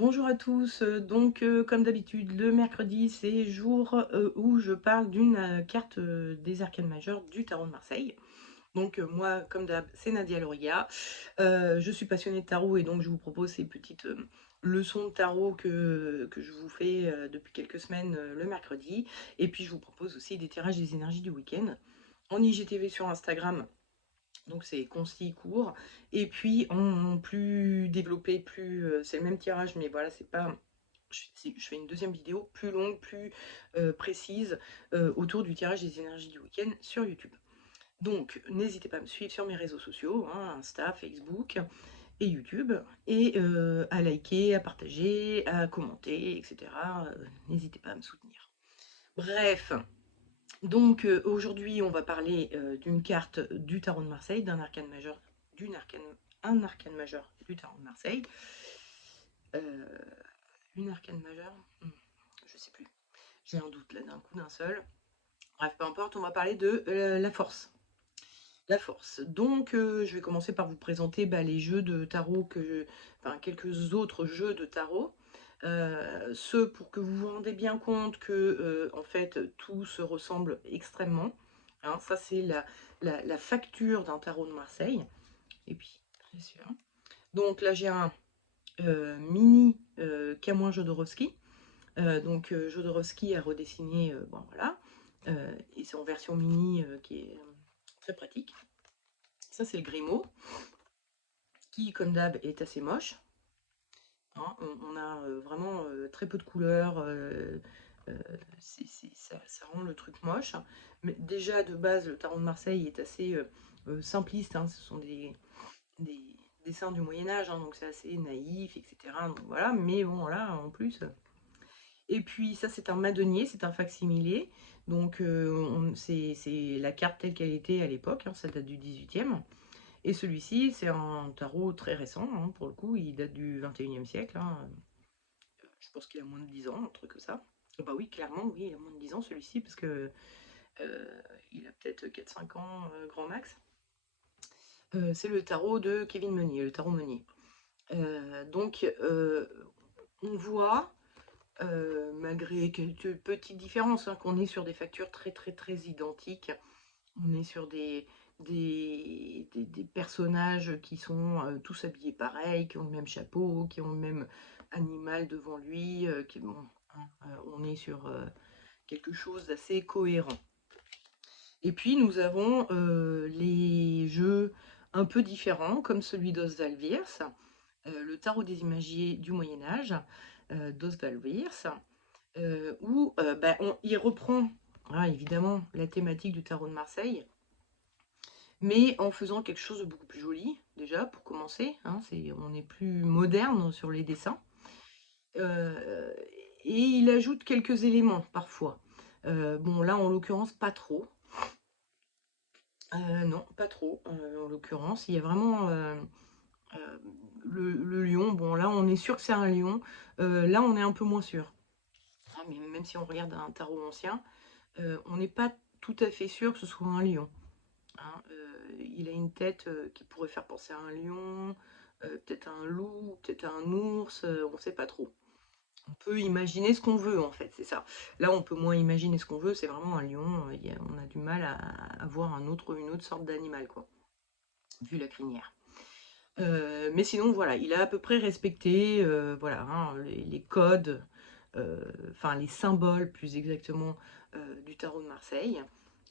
Bonjour à tous, comme d'habitude le mercredi c'est jour où je parle d'une carte des arcanes majeures du tarot de Marseille. Moi comme d'hab c'est Nadia Loria, je suis passionnée de tarot et donc je vous propose ces petites leçons de tarot que je vous fais depuis quelques semaines le mercredi. Et puis je vous propose aussi des tirages des énergies du week-end en IGTV sur Instagram. Donc c'est concis, court. Et puis en plus développé, plus c'est le même tirage, mais voilà, c'est pas. Je fais une deuxième vidéo plus longue, plus précise autour du tirage des énergies du week-end sur YouTube. Donc n'hésitez pas à me suivre sur mes réseaux sociaux, hein, Insta, Facebook et YouTube, et à liker, à partager, à commenter, etc. N'hésitez pas à me soutenir. Bref, aujourd'hui, on va parler d'une carte du tarot de Marseille, d'un arcane majeur, un arcane majeur du tarot de Marseille. Euh, une arcane majeure, je sais plus. J'ai un doute là d'un coup d'un seul. Bref, peu importe, on va parler de la force. La force. Je vais commencer par vous présenter les jeux de tarot enfin quelques autres jeux de tarot. Ceux pour que vous vous rendez bien compte que en fait tout se ressemble extrêmement. Hein, ça c'est la facture d'un tarot de Marseille. Et puis, bien sûr. Donc là j'ai un mini Camoin Jodorowsky. Jodorowsky a redessiné, bon voilà, et c'est en version mini qui est très pratique. Ça c'est le Grimaud, qui comme d'hab est assez moche. Hein, on a vraiment très peu de couleurs, euh, ça rend le truc moche. Mais déjà de base, le tarot de Marseille est assez simpliste, hein, ce sont des dessins du Moyen-Âge, hein, donc c'est assez naïf, etc. Donc voilà, mais bon, là en plus. Et puis ça, c'est un madonier, c'est un facsimilé. C'est la carte telle qu'elle était à l'époque, hein, ça date du 18e. Et celui-ci, c'est un tarot très récent, hein, pour le coup, il date du 21e siècle. Hein. Je pense qu'il a moins de 10 ans, un truc comme ça. Bah oui, clairement, oui, il a moins de 10 ans celui-ci, parce que il a peut-être 4-5 ans, grand max. C'est le tarot de Kevin Meunier, le tarot Meunier. On voit, malgré quelques petites différences, hein, qu'on est sur des factures très très très identiques. On est sur des personnages qui sont tous habillés pareil, qui ont le même chapeau, qui ont le même animal devant lui. Bon, hein, on est sur quelque chose d'assez cohérent. Et puis nous avons les jeux un peu différents, comme celui d'Oswald Wirth, le tarot des imagiers du Moyen-Âge d'Oswald Wirth, où il reprend évidemment la thématique du tarot de Marseille, mais en faisant quelque chose de beaucoup plus joli, déjà, pour commencer. Hein, on est plus moderne sur les dessins. Euh, et il ajoute quelques éléments, parfois. Bon, là, en l'occurrence, pas trop. Non, pas trop, en l'occurrence. Il y a vraiment euh, le lion. Bon, là, on est sûr que c'est un lion. Là, on est un peu moins sûr. Ah, mais même si on regarde un tarot ancien, on n'est pas tout à fait sûr que ce soit un lion. Hein, il a une tête qui pourrait faire penser à un lion, peut-être un loup, peut-être un ours, on ne sait pas trop. On peut imaginer ce qu'on veut en fait, c'est ça. Là, on peut moins imaginer ce qu'on veut, c'est vraiment un lion. On a du mal à voir une autre sorte d'animal, quoi, vu la crinière. Mais sinon, voilà, il a à peu près respecté voilà, hein, les codes, enfin les symboles plus exactement du tarot de Marseille.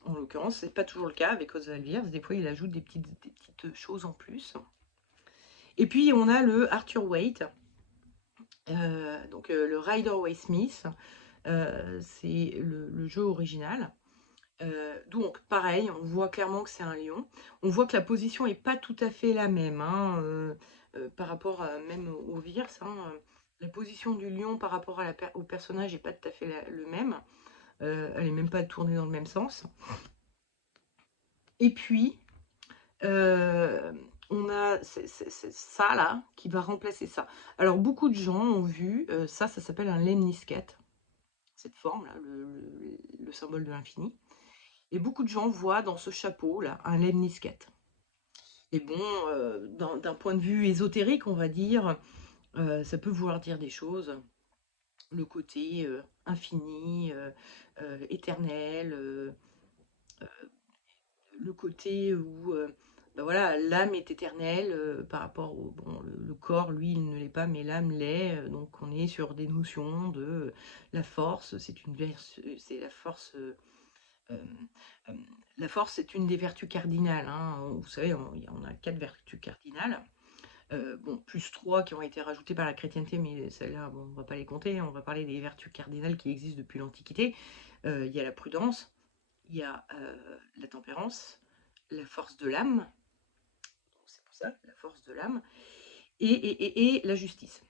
En l'occurrence, c'est pas toujours le cas avec Oswald Wirth. Des fois, il ajoute des petites choses en plus. Et puis, on a le Arthur Waite, le Rider-Waite Smith. C'est le jeu original. Donc, pareil, on voit clairement que c'est un lion. On voit que la position n'est pas tout à fait la même, hein, par rapport même au Wirth. Hein. La position du lion par rapport au personnage n'est pas tout à fait le même. Elle n'est même pas tournée dans le même sens. Et puis, on a ça là qui va remplacer ça. Alors, beaucoup de gens ont vu ça s'appelle un lemniscat, cette forme là, le symbole de l'infini. Et beaucoup de gens voient dans ce chapeau là un lemniscat. Et bon, d'un point de vue ésotérique, on va dire, Ça peut vouloir dire des choses, le côté infini, éternel, le côté où bah voilà, l'âme est éternelle par rapport au bon, le corps, lui, il ne l'est pas, mais l'âme l'est. Donc on est sur des notions de la force, c'est la force. Euh, euh, la force, c'est une des vertus cardinales, hein. Vous savez, on a 4 vertus cardinales. Bon, plus 3 qui ont été rajoutées par la chrétienté, mais celles-là, bon, on ne va pas les compter. On va parler des vertus cardinales qui existent depuis l'Antiquité. Il y a la prudence, il y a la tempérance, la force de l'âme, c'est pour ça, la force de l'âme, et la justice.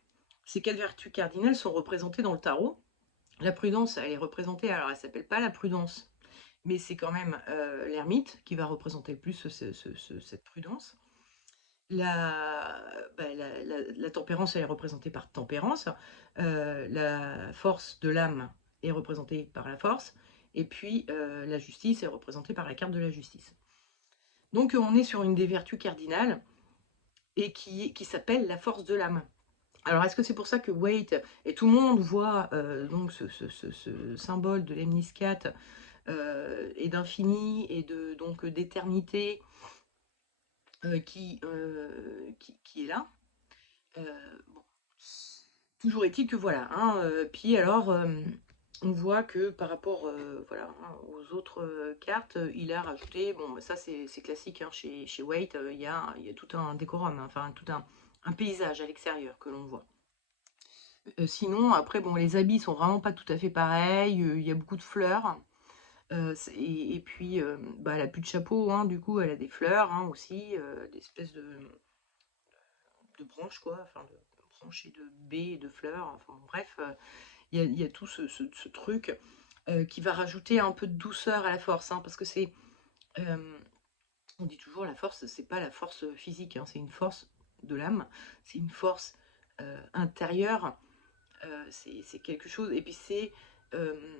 Ces 4 vertus cardinales sont représentées dans le tarot. La prudence, elle est représentée, alors elle ne s'appelle pas la prudence, mais c'est quand même l'ermite qui va représenter le plus cette prudence. La, la tempérance, elle est représentée par tempérance. La force de l'âme est représentée par la force. Et puis la justice est représentée par la carte de la justice. Donc on est sur une des vertus cardinales et qui s'appelle la force de l'âme. Alors est-ce que c'est pour ça que Waite et tout le monde voit donc ce symbole de lemniscate et d'infini et de donc d'éternité qui est là. Bon. Toujours est-il que voilà. Hein, puis alors, on voit que par rapport voilà, hein, aux autres cartes, il a rajouté, bon, bah, ça c'est classique hein, chez Waite, il y a tout un décorum, hein, enfin tout un paysage à l'extérieur que l'on voit. Sinon, après, bon, les habits sont vraiment pas tout à fait pareils, il y a beaucoup de fleurs. Et puis, bah, elle a plus de chapeau, hein, du coup, elle a des fleurs hein, aussi, des espèces de branches, quoi, enfin, de branches et de baies et de fleurs, enfin, bon, bref, il y a tout ce truc qui va rajouter un peu de douceur à la force, hein, parce que c'est, on dit toujours, la force, c'est pas la force physique, hein, c'est une force de l'âme, c'est une force intérieure, c'est quelque chose, et puis c'est euh,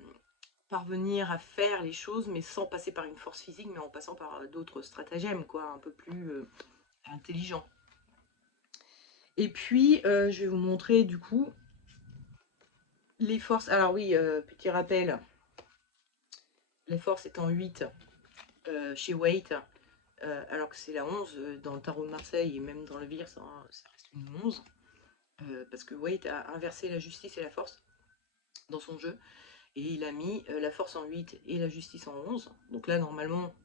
parvenir à faire les choses, mais sans passer par une force physique, mais en passant par d'autres stratagèmes, quoi, un peu plus intelligents. Et puis, je vais vous montrer du coup les forces. Alors oui, petit rappel, la force est en 8 chez Waite, alors que c'est la 11 dans le tarot de Marseille et même dans le Vire, ça reste une 11. Parce que Waite a inversé la justice et la force dans son jeu. Et il a mis la force en 8 et la justice en 11. Donc là, normalement,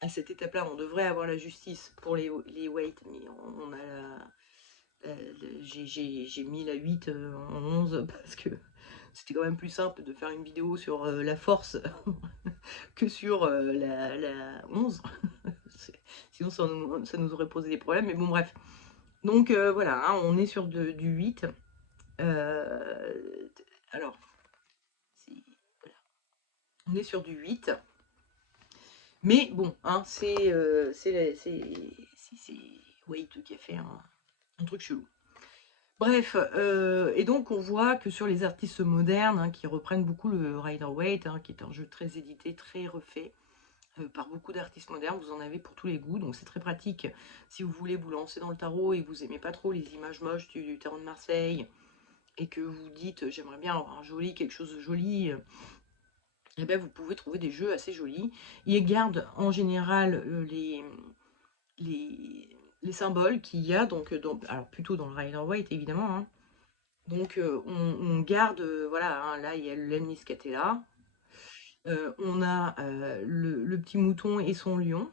à cette étape-là, on devrait avoir la justice pour les Waite, mais on a j'ai mis la 8 en 11 parce que c'était quand même plus simple de faire une vidéo sur la force que sur la 11. Sinon, ça nous aurait posé des problèmes. Mais bon, bref. Donc voilà, hein, on est sur du 8. Alors, voilà. On est sur du 8. Mais bon, hein, c'est Wade qui a fait un truc chelou. Bref, et donc on voit que sur les artistes modernes, hein, qui reprennent beaucoup le Rider-Waite, hein, qui est un jeu très édité, très refait, par beaucoup d'artistes modernes, vous en avez pour tous les goûts, donc c'est très pratique si vous voulez vous lancer dans le tarot et vous aimez pas trop les images moches du tarot de Marseille, et que vous dites j'aimerais bien avoir quelque chose de joli, et ben vous pouvez trouver des jeux assez jolis. Ils gardent en général les, les symboles qu'il y a, donc alors plutôt dans le Rider-Waite évidemment, hein. Donc on garde, voilà, hein, là il y a le Lemniscatella, on a le petit mouton et son lion,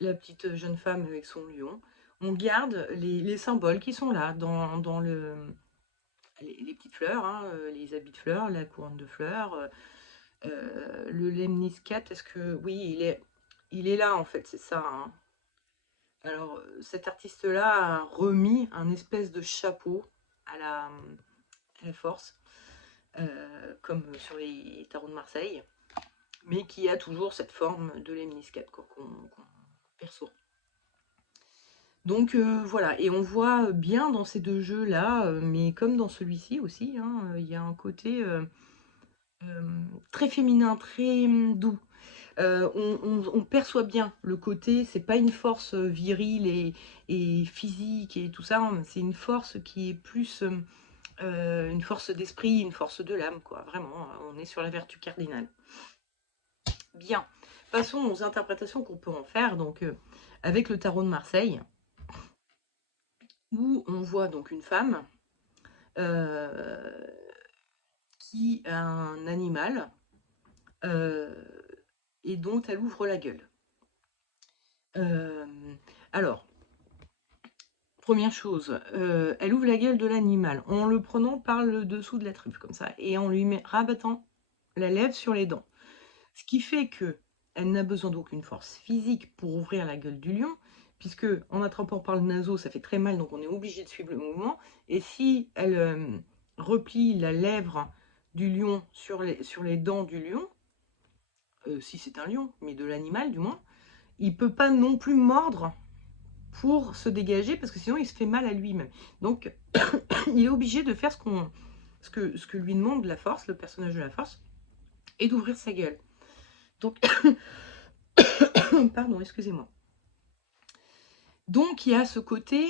la petite jeune femme avec son lion. On garde les symboles qui sont là dans les petites fleurs, hein, les habits de fleurs, la couronne de fleurs, le lemniscat, est-ce que... Oui, il est là en fait, c'est ça, hein. Alors cet artiste-là a remis un espèce de chapeau à la force, comme sur les tarots de Marseille, mais qui a toujours cette forme de lemniscate qu'on perçoit. Donc voilà, et on voit bien dans ces deux jeux-là, mais comme dans celui-ci aussi, hein, il y a un côté très féminin, très doux. On perçoit bien le côté, c'est pas une force virile et physique et tout ça, hein, c'est une force qui est plus une force d'esprit, une force de l'âme, quoi. Vraiment, on est sur la vertu cardinale. Bien, passons aux interprétations qu'on peut en faire. Donc, avec le tarot de Marseille, où on voit donc une femme euh, qui a un animal euh, et dont elle ouvre la gueule. Euh, alors, première chose, elle ouvre la gueule de l'animal en le prenant par le dessous de la truffe, comme ça, et en lui rabattant la lèvre sur les dents. Ce qui fait que elle n'a besoin d'aucune force physique pour ouvrir la gueule du lion, puisque en attrapant par le naseau, ça fait très mal, donc on est obligé de suivre le mouvement. Et si elle replie la lèvre du lion sur les dents du lion, si c'est un lion, mais de l'animal du moins, il ne peut pas non plus mordre pour se dégager, parce que sinon il se fait mal à lui-même. Donc il est obligé de faire ce que lui demande la force, le personnage de la force, et d'ouvrir sa gueule. Donc, pardon, excusez-moi. Donc il y a ce côté,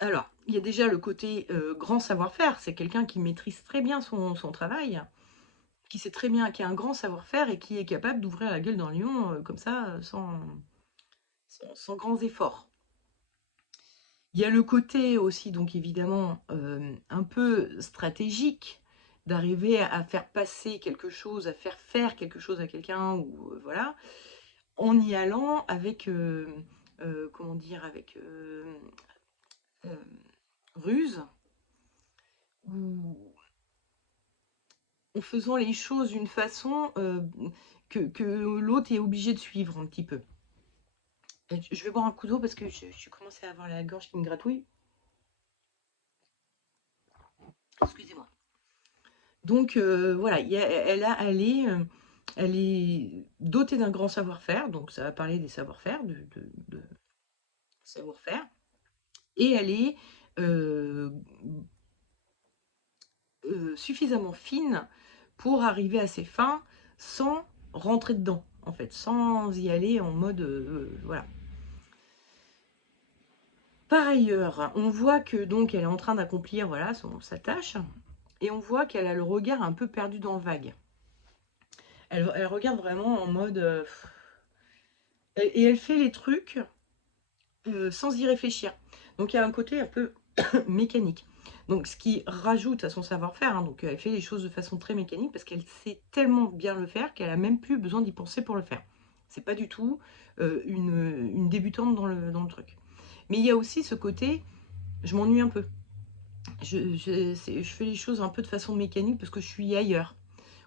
alors il y a déjà le côté grand savoir-faire, c'est quelqu'un qui maîtrise très bien son travail, qui sait très bien, qui a un grand savoir-faire et qui est capable d'ouvrir la gueule d'un lion comme ça, sans grands efforts. Il y a le côté aussi, donc évidemment, un peu stratégique, d'arriver à faire passer quelque chose, à faire quelque chose à quelqu'un, ou voilà, en y allant avec, comment dire, avec euh, ruse, ou en faisant les choses d'une façon que l'autre est obligé de suivre un petit peu. Je vais boire un coup d'eau parce que je commence à avoir la gorge qui me gratouille. Excusez-moi. Donc voilà, elle est dotée d'un grand savoir-faire, donc ça va parler des savoir-faire, de savoir-faire, et elle est euh, suffisamment fine pour arriver à ses fins sans rentrer dedans, en fait, sans y aller en mode voilà. Par ailleurs, on voit que donc elle est en train d'accomplir voilà sa tâche, et on voit qu'elle a le regard un peu perdu dans le vague. Elle regarde vraiment en mode et elle fait les trucs sans y réfléchir. Donc il y a un côté un peu mécanique. Donc ce qui rajoute à son savoir-faire, hein, donc elle fait les choses de façon très mécanique parce qu'elle sait tellement bien le faire qu'elle a même plus besoin d'y penser pour le faire. C'est pas du tout une débutante dans le truc. Mais il y a aussi ce côté, je m'ennuie un peu. Je fais les choses un peu de façon mécanique parce que je suis ailleurs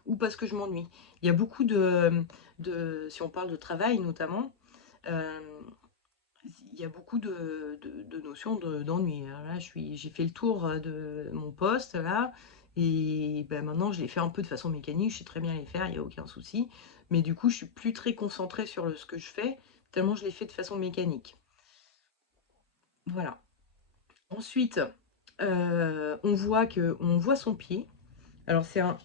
ou parce que je m'ennuie. Il y a beaucoup si on parle de travail notamment, euh, il y a beaucoup de notions d'ennui. Là, j'ai fait le tour de mon poste, là, et ben, maintenant, je les fais un peu de façon mécanique, je sais très bien les faire, il n'y a aucun souci. Mais du coup, je suis plus très concentrée sur ce que je fais, tellement je les fais de façon mécanique. Voilà. Ensuite, on voit son pied. Alors, c'est un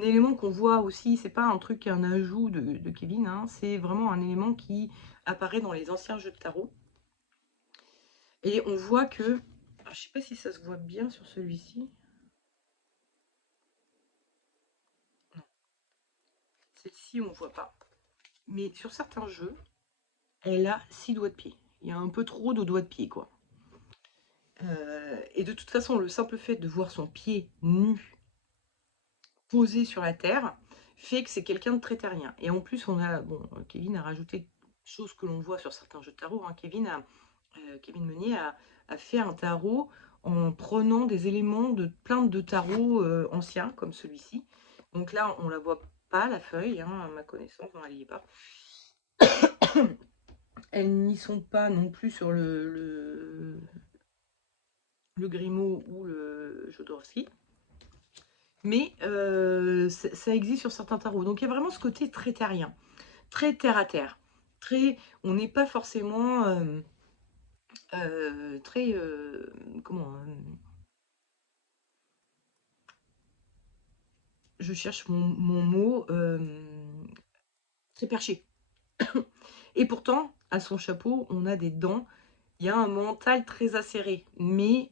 élément qu'on voit aussi, c'est pas un truc, un ajout de Kevin, hein, c'est vraiment un élément qui apparaît dans les anciens jeux de tarot. Et on voit que, alors, je sais pas si ça se voit bien sur celui-ci. Non, celle-ci on voit pas. Mais sur certains jeux, elle a 6 doigts de pied. Il y a un peu trop de doigts de pied, quoi. Et de toute façon, le simple fait de voir son pied nu posé sur la terre fait que c'est quelqu'un de très terrien. Et en plus, Kevin a rajouté chose que l'on voit sur certains jeux de tarot. Hein. Kevin Meunier a fait un tarot en prenant des éléments de plein de tarots anciens, comme celui-ci. Donc là, on la voit pas, la feuille, hein, à ma connaissance, non, elle n'y est pas. Elles n'y sont pas non plus sur le Grimaud ou le Jodorowsky. Mais ça existe sur certains tarots. Donc il y a vraiment ce côté très terrien, très terre à terre. On n'est pas forcément très... comment je cherche mon mot. très perché. Et pourtant, à son chapeau, on a des dents. Il y a un mental très acéré. Mais,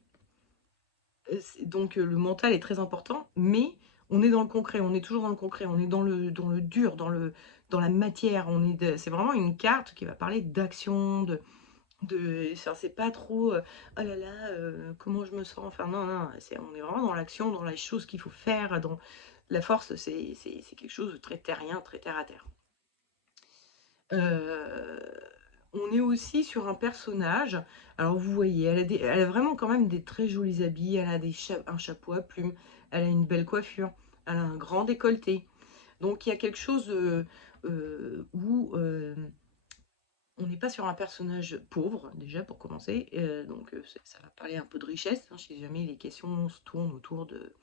donc le mental est très important, mais on est dans le concret, on est toujours dans le concret, on est dans le dur, dans la matière. C'est vraiment une carte qui va parler d'action, enfin, c'est pas trop oh là là, comment je me sens. Enfin, non, non, on est vraiment dans l'action, dans les choses qu'il faut faire. Dans la force, c'est quelque chose de très terrien, très terre à terre. Euh, on est aussi sur un personnage. Alors vous voyez, elle a vraiment quand même des très jolis habits. Elle a un chapeau à plumes. Elle a une belle coiffure. Elle a un grand décolleté. Donc il y a quelque chose où on n'est pas sur un personnage pauvre, déjà pour commencer. Donc ça va parler un peu de richesse, hein, si jamais les questions se tournent autour de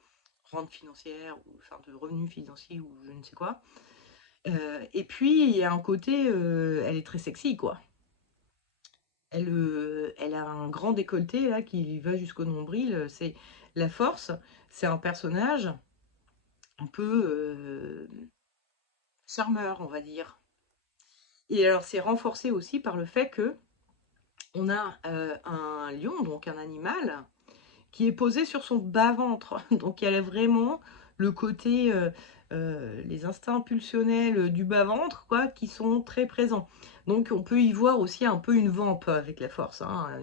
rente financière, ou enfin de revenus financiers ou je ne sais quoi. Et puis il y a un côté, elle est très sexy, quoi. Elle a un grand décolleté là qui va jusqu'au nombril. C'est la force. C'est un personnage un peu charmeur, on va dire. Et alors c'est renforcé aussi par le fait que on a un lion, donc un animal, qui est posé sur son bas-ventre. Donc elle a vraiment le côté, les instincts pulsionnels du bas-ventre, quoi, qui sont très présents. Donc on peut y voir aussi un peu une vampe avec la force, hein,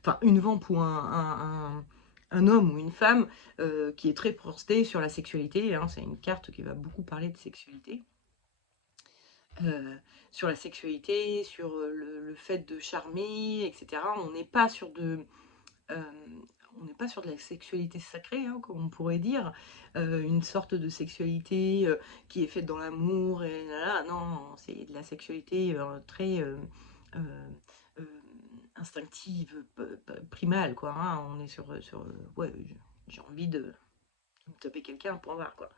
enfin une vampe ou un homme ou une femme qui est très porté sur la sexualité, hein. C'est une carte qui va beaucoup parler de sexualité. Sur la sexualité, sur le fait de charmer, etc. On n'est pas sur euh, on n'est pas sur de la sexualité sacrée, hein, comme on pourrait dire, une sorte de sexualité qui est faite dans l'amour, et là, non, c'est de la sexualité très euh, euh, instinctive, primale, quoi, hein. On est ouais, j'ai envie de me taper quelqu'un pour voir, quoi.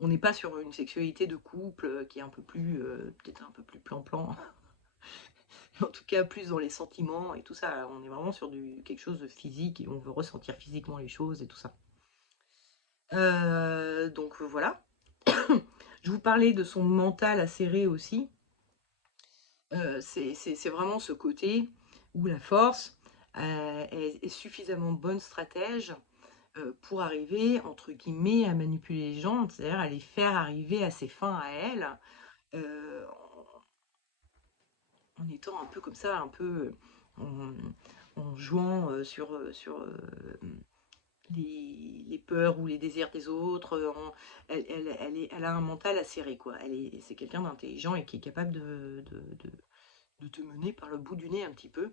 On n'est pas sur une sexualité de couple qui est un peu plus, peut-être un peu plus plan-plan, en tout cas plus dans les sentiments et tout ça. On est vraiment sur quelque chose de physique et on veut ressentir physiquement les choses et tout ça. Donc voilà. Je vous parlais de son mental acéré aussi. C'est vraiment ce côté où la force est suffisamment bonne stratège pour arriver, entre guillemets, à manipuler les gens, c'est-à-dire à les faire arriver à ses fins à elle, euh, en étant un peu comme ça, un peu en, en jouant sur les peurs ou les désirs des autres. Elle a un mental acéré, quoi. C'est quelqu'un d'intelligent et qui est capable de te mener par le bout du nez un petit peu,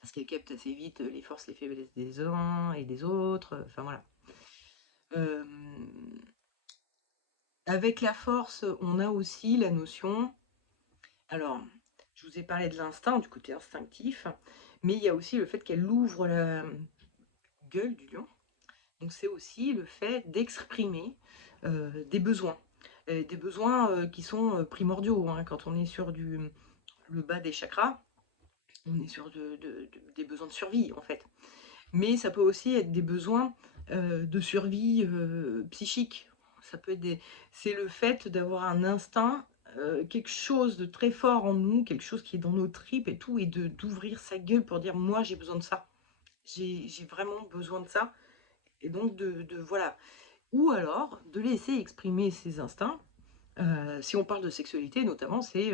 parce qu'elle capte assez vite les forces, les faiblesses des uns et des autres. Enfin voilà. Euh, avec la force, on a aussi la notion. Alors, je vous ai parlé de l'instinct, du côté instinctif, mais il y a aussi le fait qu'elle ouvre la gueule du lion. Donc c'est aussi le fait d'exprimer des besoins. Des besoins qui sont primordiaux, hein. Quand on est sur le bas des chakras, on est sur des besoins de survie, en fait. Mais ça peut aussi être des besoins de survie psychique. Ça peut être C'est le fait d'avoir un instinct, quelque chose de très fort en nous, quelque chose qui est dans nos tripes et tout, et d'ouvrir sa gueule pour dire moi j'ai besoin de ça. J'ai vraiment besoin de ça. Et donc voilà. Ou alors de laisser exprimer ses instincts. Si on parle de sexualité, notamment, c'est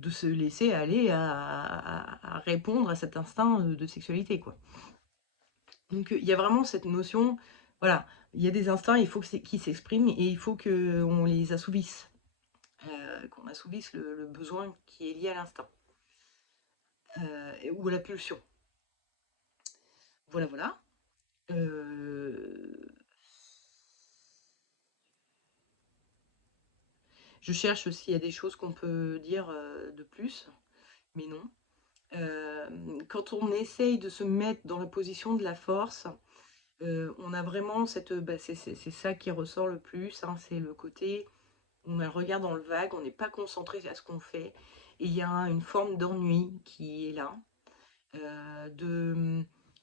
de se laisser aller à répondre à cet instinct de sexualité, quoi. Donc il y a vraiment cette notion, voilà, il y a des instincts, il faut qu'ils s'expriment et il faut qu'on les assouvisse, qu'on assouvisse le besoin qui est lié à l'instinct ou à la pulsion. Voilà, voilà. Euh, je cherche s'il y a des choses qu'on peut dire de plus, mais non. Quand on essaye de se mettre dans la position de la force, on a vraiment c'est ça qui ressort le plus, hein, c'est le côté, on a le regard dans le vague, on n'est pas concentré à ce qu'on fait, et il y a une forme d'ennui qui est là,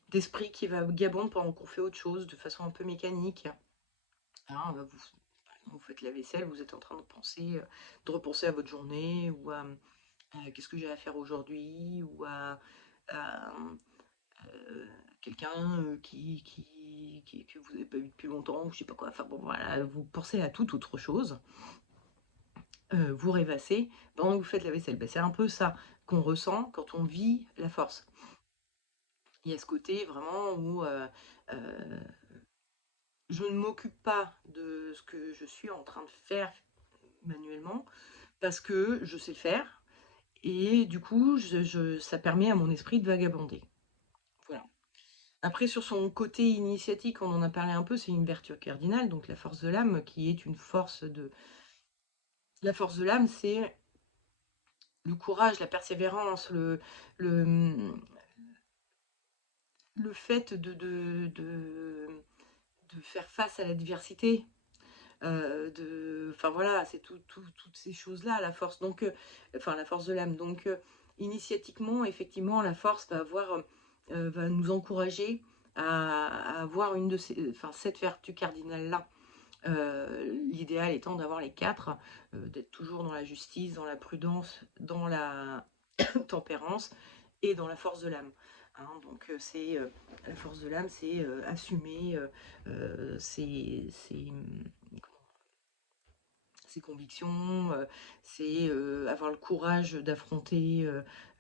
d'esprit qui va gabonder pendant qu'on fait autre chose, de façon un peu mécanique. Hein, vous faites la vaisselle, vous êtes en train de repenser à votre journée, ou à qu'est-ce que j'ai à faire aujourd'hui, ou à, quelqu'un que vous n'avez pas vu depuis longtemps, ou je sais pas quoi. Enfin bon, voilà, vous pensez à toute autre chose, vous rêvassez pendant que vous faites la vaisselle. Ben, c'est un peu ça qu'on ressent quand on vit la force. Il y a ce côté vraiment où je ne m'occupe pas de ce que je suis en train de faire manuellement parce que je sais le faire et du coup, ça permet à mon esprit de vagabonder. Voilà. Après, sur son côté initiatique, on en a parlé un peu, c'est une vertu cardinale, donc la force de l'âme, qui est une force de... La force de l'âme, c'est le courage, la persévérance, le, le fait de faire face à l'adversité. Enfin voilà, c'est toutes ces choses-là, la force. Donc, enfin, la force de l'âme. Donc, initiatiquement, effectivement, la force va nous encourager à avoir enfin, cette vertu cardinale-là. L'idéal étant d'avoir les quatre, d'être toujours dans la justice, dans la prudence, dans la tempérance et dans la force de l'âme. Hein, donc la force de l'âme, c'est assumer ses convictions, c'est avoir le courage d'affronter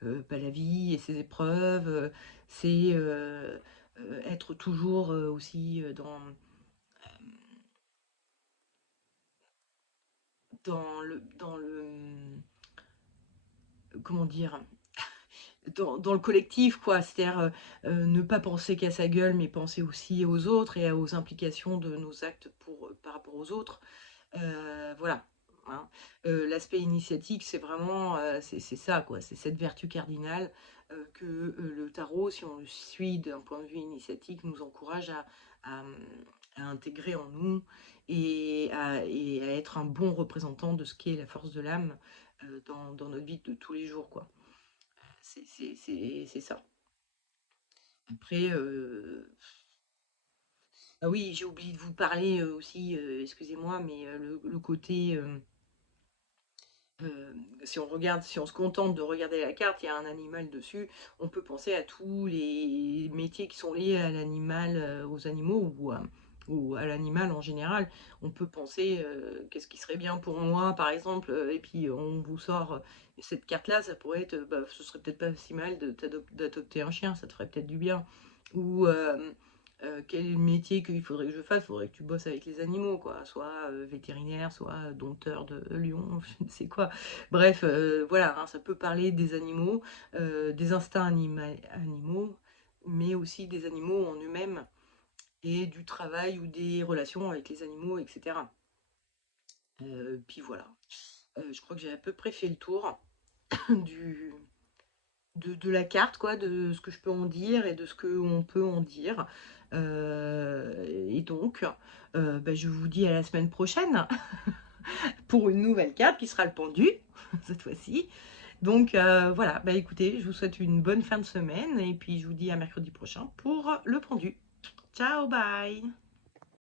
bah, la vie et ses épreuves, c'est être toujours aussi dans le comment dire, dans le collectif, quoi. C'est-à-dire ne pas penser qu'à sa gueule, mais penser aussi aux autres et aux implications de nos actes par rapport aux autres. Voilà. Hein. L'aspect initiatique, c'est vraiment c'est ça, quoi. C'est cette vertu cardinale que le tarot, si on le suit d'un point de vue initiatique, nous encourage à, à intégrer en nous et à être un bon représentant de ce qu'est la force de l'âme dans notre vie de tous les jours, quoi. C'est ça. Après, ah oui, j'ai oublié de vous parler aussi, excusez-moi, mais le côté, si on regarde, si on se contente de regarder la carte, il y a un animal dessus, on peut penser à tous les métiers qui sont liés à l'animal, aux animaux ou à l'animal en général. On peut penser qu'est-ce qui serait bien pour moi, par exemple, et puis on vous sort cette carte-là, ça pourrait être, bah, ce serait peut-être pas si mal d'adopter un chien, ça te ferait peut-être du bien. Ou quel métier qu'il faudrait que je fasse, il faudrait que tu bosses avec les animaux, quoi, soit vétérinaire, soit dompteur de lions, je ne sais quoi. Bref, voilà, hein, ça peut parler des animaux, des instincts animaux, mais aussi des animaux en eux-mêmes et du travail ou des relations avec les animaux, etc. Puis voilà. Je crois que j'ai à peu près fait le tour du, de la carte, quoi, de ce que je peux en dire et de ce qu'on peut en dire. Et donc, bah, je vous dis à la semaine prochaine pour une nouvelle carte qui sera le pendu, cette fois-ci. Donc voilà, bah écoutez, je vous souhaite une bonne fin de semaine et puis je vous dis à mercredi prochain pour le pendu. Ciao, bye!